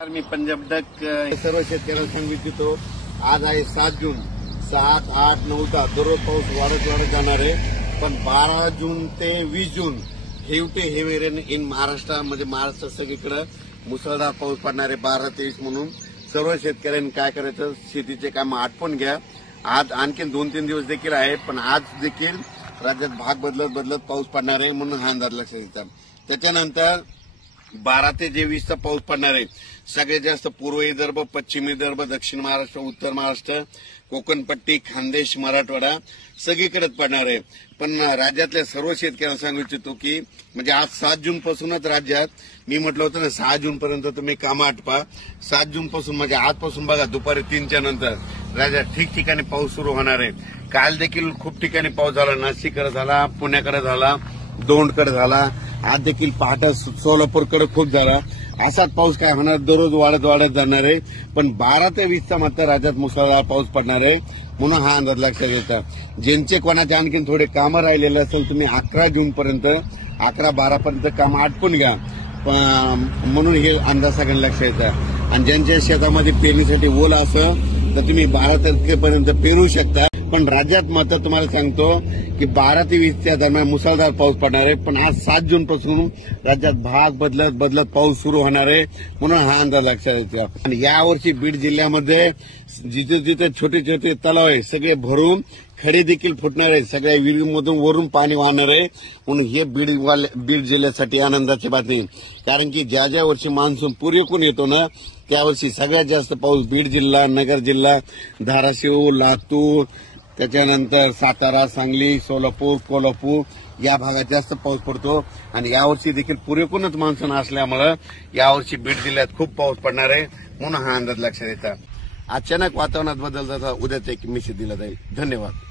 मी Punjab duck सर्व शेतकऱ्यांना सांगू इच्छितो, आज आहे 7 जून. 7, 8, 9, 10 दररोज पाऊस वाढत जाणार आहे. पण 12 जून ते 20 June heavy to heavy rain in Maharashtra, म्हणजे महाराष्ट्र सगळीकडे मुसळधार पाऊस पडणार आहे 12-23. म्हणून सर्व शेतकऱ्यांनी काय करायचं, शेतीचे काम आटपून घ्या. आज आणखी 2-3 दिवस देखील आहे, पण आज देखील राज्यात भाग बदलत पाऊस पडणार आहे, म्हणून हा अंदाज लक्षात घ्यायचा. त्याच्यानंतर 12 ते 20 पाऊस पडणार आहे. सगळ्यात जास्त पूर्व विदर्भ, पश्चिम विदर्भ, दक्षिण महाराष्ट्र, उत्तर महाराष्ट्र, कोकणपट्टी, खानदेश, मराठवाडा सगळीकडेच पडणार आहे. पण राज्यातल्या सर्व शेतकऱ्यांना सांगू इच्छितो की म्हणजे आज 7 जून पासूनच राज्यात, मी म्हटलं होतं ना 6 जून पर्यंत तुम्ही कामं आटपा. 7 जून पासून म्हणजे आजपासून बघा दुपारी 3च्या नंतर राज्यात ठिकठिकाणी पाऊस सुरू होणार आहे. काल देखील खूप ठिकाणी पाऊस झाला. नाशिककडे झाला, पुण्याकडे झाला, दौंडकडे झाला, आज देखील पहाटे सोलापूरकडे खूप झाला. असाच पाऊस काय होणार, दररोज वाढत जाणार आहे. पण 12 ते 20 मात्र राज्यात मुसळधार पाऊस पडणार आहे, म्हणून हा अंदाज लक्षात घ्यायचा. ज्यांचे कोणाचे आणखी थोडे कामं राहिलेले असेल, तुम्ही 11 जून पर्यंत 11-12 पर्यंत कामं आटपून घ्या, म्हणून हे अंदाज सगळ्यांना लक्षात घ्यायचा. आणि ज्यांच्या शेतामध्ये पेरणीसाठी ओल असेल तर तुम्ही 12 तारखेपर्यंत पेरू शकता. पण राज्यात मात्र तुम्हाला सांगतो की 12 ते 20च्या दरम्यान मुसळधार पाऊस पडणार आहे. पण आज 7 जून पासून राज्यात भाग बदलत पाऊस सुरू होणार आहे, म्हणून हा अंदाज लक्षात घ्यायचा. आणि यावर्षी बीड जिल्ह्यामध्ये जिथे छोटे तलाव आहे सगळे भरून खडे देखील फुटणार आहे. सगळ्या विहिरीमधून वरून पाणी वाहणार आहे, म्हणून हे बीड जिल्ह्यासाठी आनंदाची बातमी. कारण की ज्या वर्षी मान्सून पुरेपूर येतो ना, त्यावर्षी सगळ्यात जास्त पाऊस बीड जिल्हा, नगर जिल्हा, धाराशिव, लातूर, त्याच्यानंतर सातारा, सांगली, सोलापूर, कोल्हापूर या भागात जास्त पाऊस पडतो. आणि यावर्षी देखील पुरेपूरच मान्सून असल्यामुळे यावर्षी बीड जिल्ह्यात खूप पाऊस पडणार आहे, म्हणून हा अंदाज लक्षात येतात. अचानक वातावरणात बदल झाला, उद्याच एक मेसेज दिला जाईल. धन्यवाद.